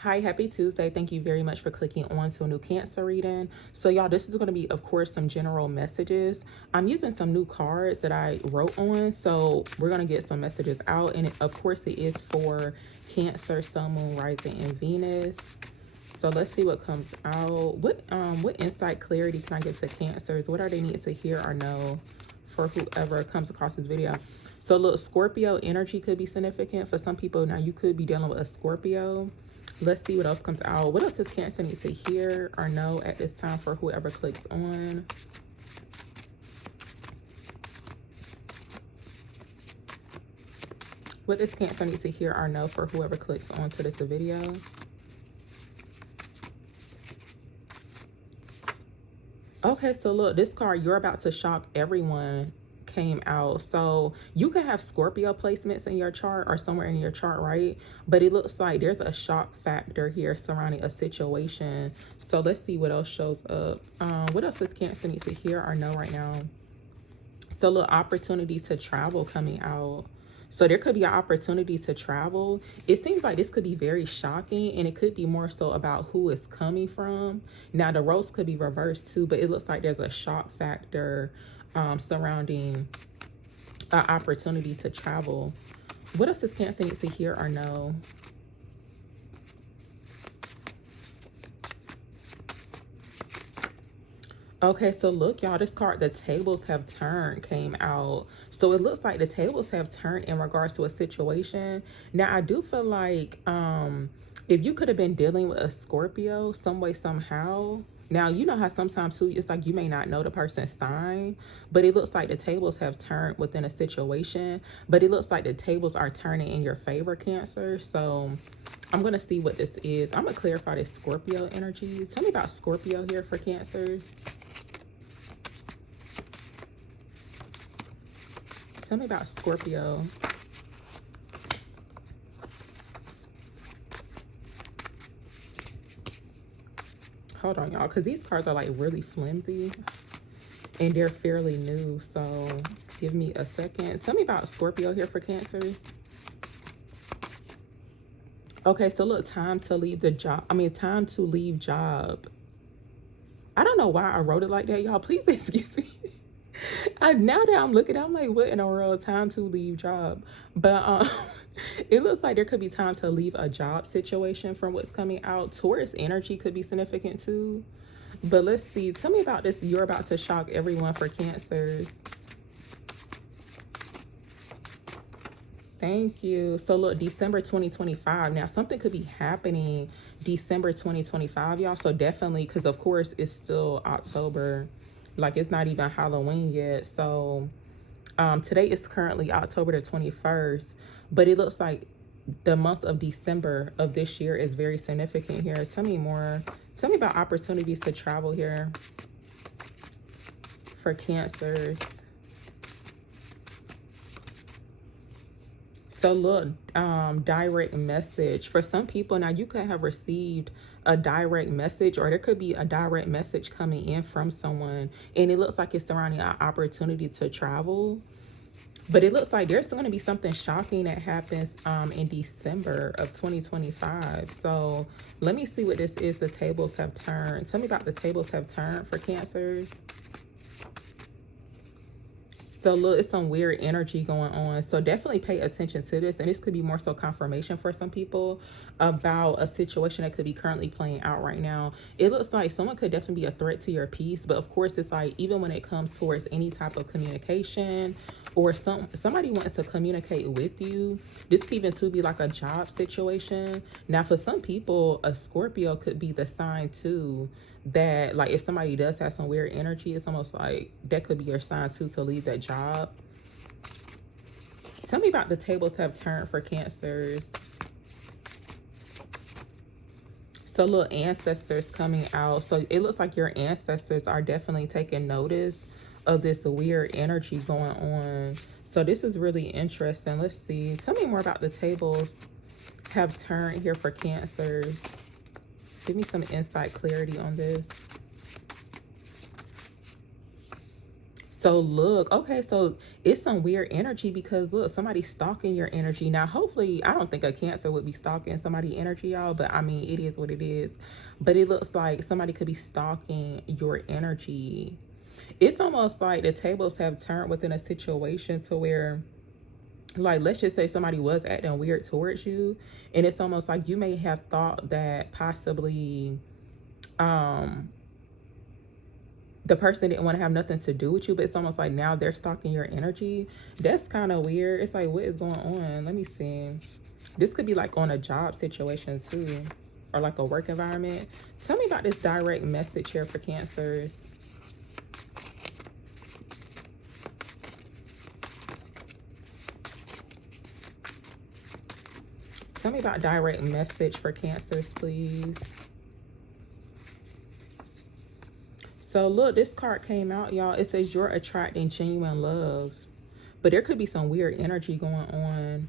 Hi, happy Tuesday. Thank you very much for clicking on to a new Cancer reading. So y'all, this is going to be, of course, some general messages. I'm using some new cards that I wrote on. So we're going to get some messages out. And of course, it is for Cancer, Sun, Moon, Rising, and Venus. So let's see what comes out. What insight, clarity can I get to Cancers? What are they needing to hear or know for whoever comes across this video? So look, Scorpio energy could be significant for some people. Now you could be dealing with a Scorpio. Let's see what else comes out. What else does Cancer need to hear or know at this time for whoever clicks on? What does Cancer need to hear or know for whoever clicks onto this video? Okay, so look, this card, you're about to shock everyone, came out. So you could have Scorpio placements in your chart or somewhere in your chart, right? But it looks like there's a shock factor here surrounding a situation. So let's see what else shows up. What else does Cancer need to hear or know right now? So look, opportunity to travel coming out. So there could be an opportunity to travel. It seems like this could be very shocking, and it could be more so about who it's coming from. Now the roles could be reversed too, but it looks like there's a shock factor surrounding an opportunity to travel. What else does Cancer need to hear or know? Okay, so look, y'all, this card, the tables have turned, came out. So it looks like the tables have turned in regards to a situation. Now, I do feel like if you could have been dealing with a Scorpio some way, somehow. Now, you know how sometimes, too, it's like you may not know the person's sign, but it looks like the tables have turned within a situation. But it looks like the tables are turning in your favor, Cancer. So I'm going to see what this is. I'm going to clarify this Scorpio energy. Tell me about Scorpio here for Cancers. Tell me about Scorpio. Hold on, y'all, because these cards are like really flimsy and they're fairly new. So give me a second. Tell me about Scorpio here for Cancers. Okay, so look, time to leave the job. Time to leave job. I don't know why I wrote it like that, y'all. Please excuse me. Now that I'm looking, I'm like, what in the world? Time to leave job. But it looks like there could be time to leave a job situation from what's coming out. Taurus energy could be significant too. But let's see. Tell me about this. You're about to shock everyone for Cancers. Thank you. So look, December 2025. Now something could be happening December 2025, y'all. So definitely, because of course it's still October. Like it's not even Halloween yet. So today is currently October the 21st, but it looks like the month of December of this year is very significant here. Tell me more. Tell me about opportunities to travel here for Cancers. So look, direct message. For some people, now you could have received a direct message, or there could be a direct message coming in from someone, and it looks like it's surrounding an opportunity to travel. But it looks like there's going to be something shocking that happens in December of 2025. So let me see what this is. The tables have turned. Tell me about the tables have turned for Cancers. So look, it's some weird energy going on. So definitely pay attention to this. And this could be more so confirmation for some people about a situation that could be currently playing out right now. It looks like someone could definitely be a threat to your peace. But of course, it's like even when it comes towards any type of communication or somebody wants to communicate with you, this could even to be like a job situation. Now, for some people, a Scorpio could be the sign too, that like if somebody does have some weird energy, it's almost like that could be your sign too to leave that job. Tell me about the tables have turned for Cancers. So little ancestors coming out. So it looks like your ancestors are definitely taking notice of this weird energy going on. So this is really interesting. Let's see. Tell me more about the tables have turned here for Cancers. Give me some insight, clarity on this. So look, okay, so it's some weird energy because look, somebody's stalking your energy. Now, hopefully, I don't think a Cancer would be stalking somebody's energy, y'all, but I mean, it is what it is. But it looks like somebody could be stalking your energy. It's almost like the tables have turned within a situation to where, like, let's just say somebody was acting weird towards you, and it's almost like you may have thought that possibly the person didn't want to have nothing to do with you, but it's almost like now they're stalking your energy. That's kind of weird. It's like, what is going on? Let me see. This could be like on a job situation too, or like a work environment. Tell me about this direct message here for Cancers. Tell me about direct message for Cancers, please. So look, this card came out, y'all. It says you're attracting genuine love. But there could be some weird energy going on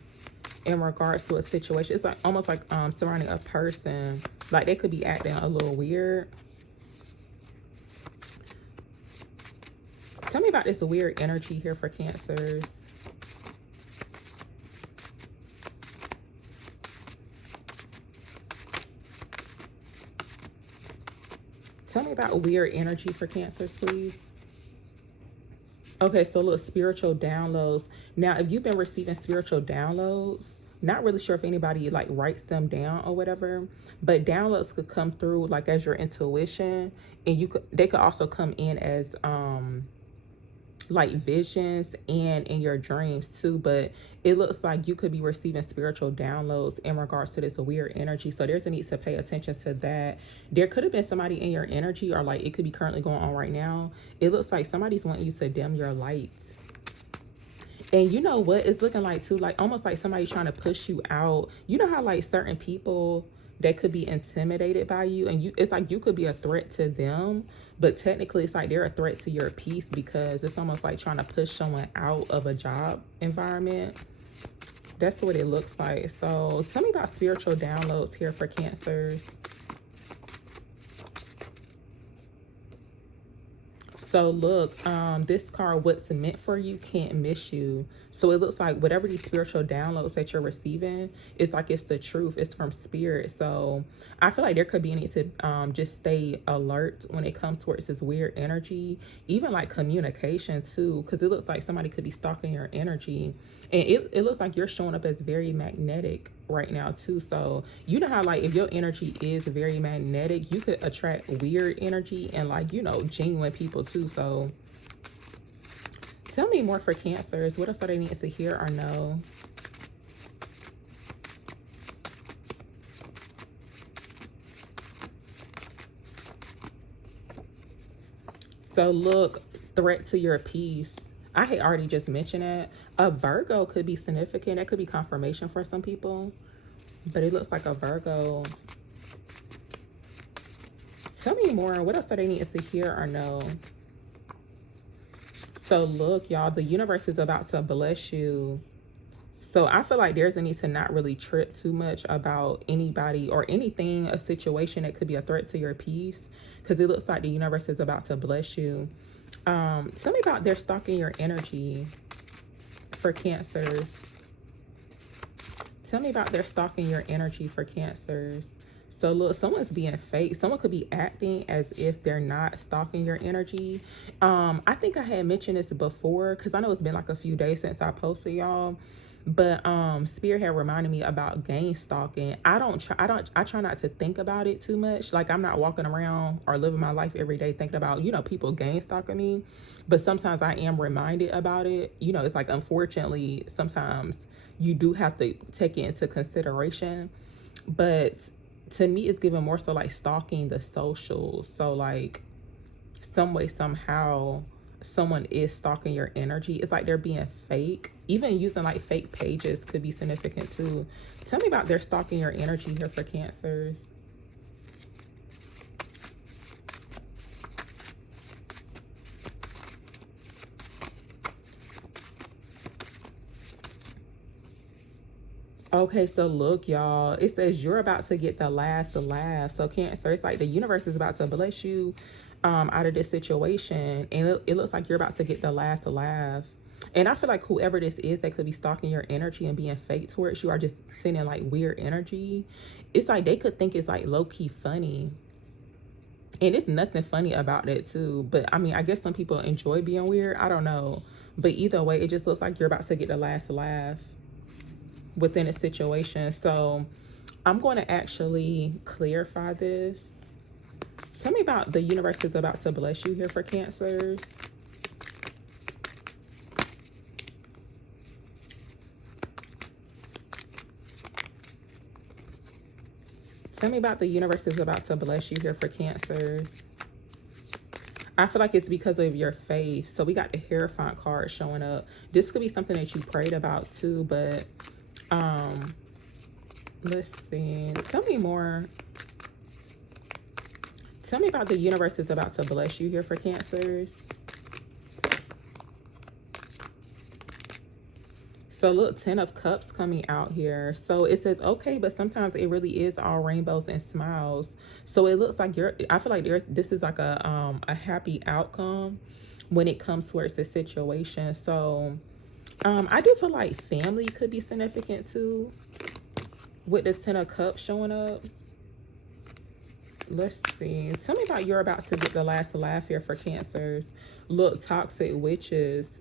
in regards to a situation. It's like almost like surrounding a person. Like they could be acting a little weird. Tell me about this weird energy here for Cancers. Tell me about weird energy for Cancers, please. Okay, so look, spiritual downloads. Now, if you've been receiving spiritual downloads, not really sure if anybody like writes them down or whatever, but downloads could come through like as your intuition, and they could also come in as like visions and in your dreams too. But it looks like you could be receiving spiritual downloads in regards to this weird energy, so there's a need to pay attention to that. There could have been somebody in your energy, or like it could be currently going on right now. It looks like somebody's wanting you to dim your light. And you know what it's looking like too, like almost like somebody trying to push you out. You know how like certain people that could be intimidated by you, and it's like you could be a threat to them, but technically it's like they're a threat to your peace, because it's almost like trying to push someone out of a job environment. That's what it looks like. So tell me about spiritual downloads here for Cancers. So look, this card, what's meant for you can't miss you. So it looks like whatever these spiritual downloads that you're receiving, it's like it's the truth. It's from spirit. So I feel like there could be a need to just stay alert when it comes towards this weird energy, even like communication too, because it looks like somebody could be stalking your energy. And it looks like you're showing up as very magnetic right now too. So you know how like if your energy is very magnetic, you could attract weird energy and like, you know, genuine people too. So tell me more for Cancers. What else are they needing to hear or know? So look, threat to your peace. I had already just mentioned that. A Virgo could be significant. That could be confirmation for some people. But it looks like a Virgo. Tell me more. What else are they needing to hear or know? So look, y'all, the universe is about to bless you. So I feel like there's a need to not really trip too much about anybody or anything, a situation that could be a threat to your peace, because it looks like the universe is about to bless you. Tell me about their stalking your energy for Cancers. Tell me about their stalking your energy for Cancers. So look, someone's being fake. Someone could be acting as if they're not stalking your energy. I think I had mentioned this before, because I know it's been like a few days since I posted, y'all. But Spirit had reminded me about gang stalking. I try not to think about it too much. Like I'm not walking around or living my life every day thinking about, you know, people gang stalking me. But sometimes I am reminded about it. You know, it's like, unfortunately, sometimes you do have to take it into consideration. But to me, it's given more so like stalking the socials. So like some way, somehow, someone is stalking your energy. It's like they're being fake. Even using like fake pages could be significant too. Tell me about their stalking your energy here for Cancers. Okay, so look, y'all, it says you're about to get the last laugh. So Cancer, it's like the universe is about to bless you. out of this situation, and it looks like you're about to get the last laugh. And I feel like whoever this is that could be stalking your energy and being fake towards you, are just sending like weird energy. It's like they could think it's like low-key funny, and it's nothing funny about it too. But I mean, I guess some people enjoy being weird, I don't know. But either way, it just looks like you're about to get the last laugh within a situation. So I'm going to actually clarify this. Tell me about the universe is about to bless you here for Cancers. Tell me about the universe is about to bless you here for Cancers. I feel like it's because of your faith. So we got the Hierophant card showing up. This could be something that you prayed about too, but let's see. Tell me more. Tell me about the universe is about to bless you here for Cancers. So look, 10 of Cups coming out here. So it says, okay, but sometimes it really is all rainbows and smiles. So it looks like I feel like this is like a happy outcome when it comes towards the situation. So I do feel like family could be significant too, with this 10 of Cups showing up. Let's see. Tell me about you're about to get the last laugh here for Cancers. Look, toxic witches.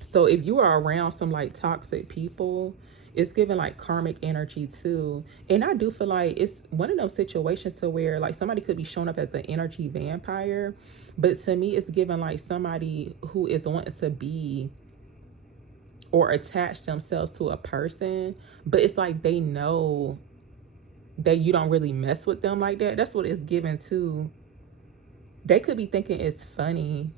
So if you are around some like toxic people, it's giving like karmic energy too. And I do feel like it's one of those situations to where like somebody could be showing up as an energy vampire. But to me, it's giving like somebody who is wanting to be or attach themselves to a person. But it's like they know that you don't really mess with them like that. That's what it's giving too. They could be thinking it's funny,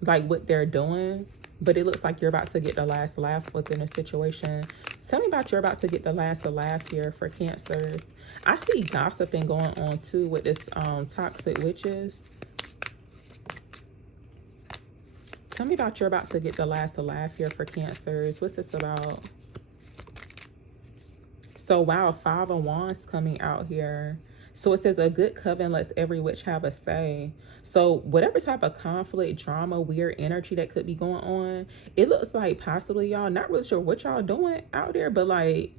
like what they're doing, but it looks like you're about to get the last laugh within a situation. Tell me about you're about to get the last laugh here for Cancers. I see gossiping going on too with this toxic witches. Tell me about you're about to get the last laugh here for Cancers. What's this about? So wow, 5 of Wands coming out here. So it says a good coven lets every witch have a say. So whatever type of conflict, drama, weird energy that could be going on, it looks like possibly y'all, not really sure what y'all doing out there, but like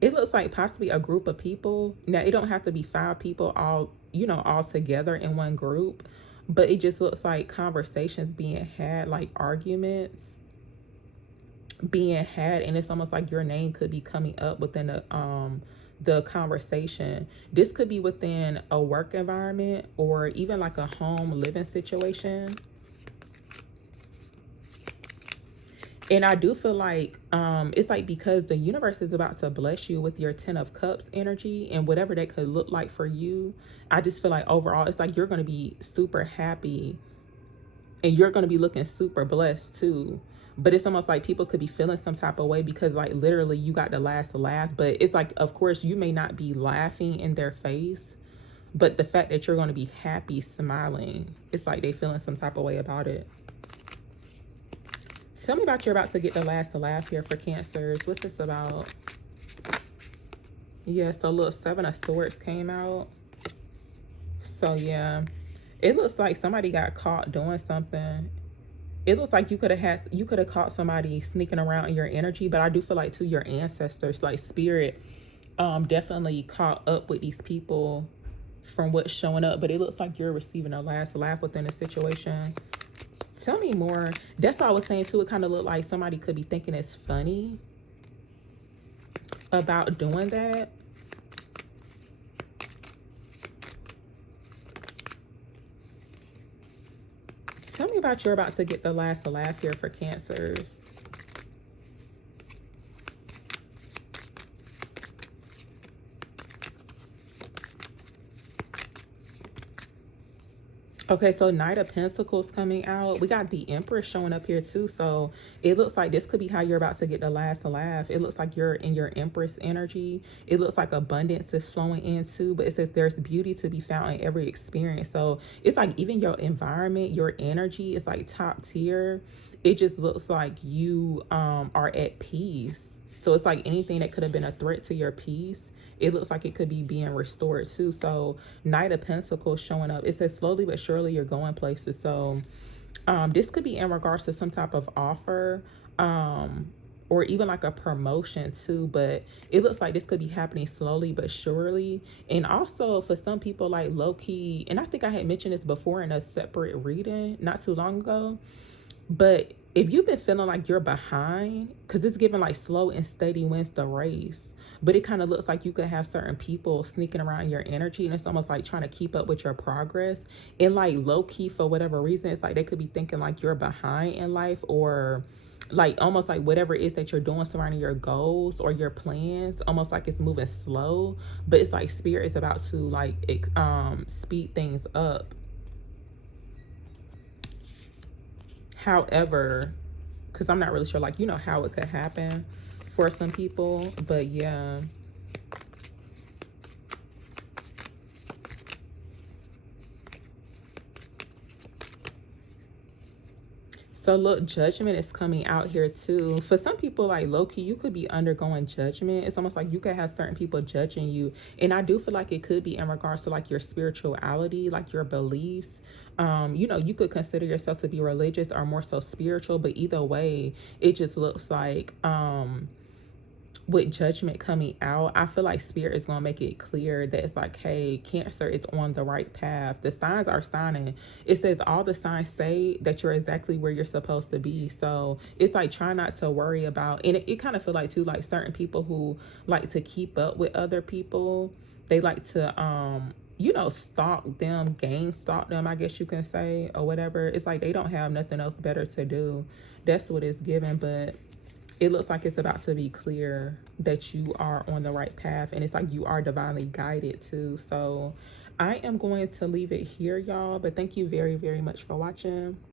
it looks like possibly a group of people. Now it don't have to be 5 people all, you know, all together in one group, but it just looks like conversations being had, like arguments being had, and it's almost like your name could be coming up within the conversation. This could be within a work environment or even like a home living situation. And I do feel like it's like because the universe is about to bless you with your 10 of Cups energy and whatever that could look like for you. I just feel like overall it's like you're going to be super happy and you're going to be looking super blessed too. But it's almost like people could be feeling some type of way because like literally you got the last laugh. But it's like, of course, you may not be laughing in their face, but the fact that you're going to be happy, smiling, it's like they feeling some type of way about it. Tell me about you're about to get the last laugh here for Cancers. What's this about? Yeah, so look, 7 of Swords came out. So yeah, it looks like somebody got caught doing something. It looks like you could have caught somebody sneaking around in your energy, but I do feel like to your ancestors, like spirit, definitely caught up with these people from what's showing up. But it looks like you're receiving a last laugh within a situation. Tell me more. That's what I was saying too. It kind of looked like somebody could be thinking it's funny about doing that. Tell me about you're about to get the last laugh here for Cancers. Okay, so Knight of Pentacles coming out. We got the Empress showing up here too. So it looks like this could be how you're about to get the last laugh. It looks like you're in your Empress energy. It looks like abundance is flowing in too. But it says there's beauty to be found in every experience. So it's like even your environment, your energy is like top tier. It just looks like you are at peace. So it's like anything that could have been a threat to your peace, it looks like it could be being restored too. So Knight of Pentacles showing up. It says slowly but surely you're going places. So this could be in regards to some type of offer, or even like a promotion too, but it looks like this could be happening slowly but surely. And also for some people, like low-key, and I think I had mentioned this before in a separate reading not too long ago, but if you've been feeling like you're behind, because it's giving like slow and steady wins the race, but it kind of looks like you could have certain people sneaking around your energy, and it's almost like trying to keep up with your progress. And like low-key, for whatever reason, it's like they could be thinking like you're behind in life, or like almost like whatever it is that you're doing surrounding your goals or your plans, almost like it's moving slow, but it's like spirit is about to like speed things up. However, because I'm not really sure, like, you know, how it could happen for some people, but yeah. So look, judgment is coming out here too. For some people, like low-key, you could be undergoing judgment. It's almost like you could have certain people judging you. And I do feel like it could be in regards to like your spirituality, like your beliefs. You know, you could consider yourself to be religious or more so spiritual, but either way, it just looks like with judgment coming out, I feel like spirit is going to make it clear that it's like, hey, Cancer is on the right path. The signs are signing. It says all the signs say that you're exactly where you're supposed to be. So it's like, try not to worry about, and it kind of feel like too, like certain people who like to keep up with other people, they like to you know, stalk them, stalk them, I guess you can say, or whatever. It's like they don't have nothing else better to do. That's what it's given. But it looks like it's about to be clear that you are on the right path, and it's like you are divinely guided too. So I am going to leave it here, y'all, but thank you very, very much for watching.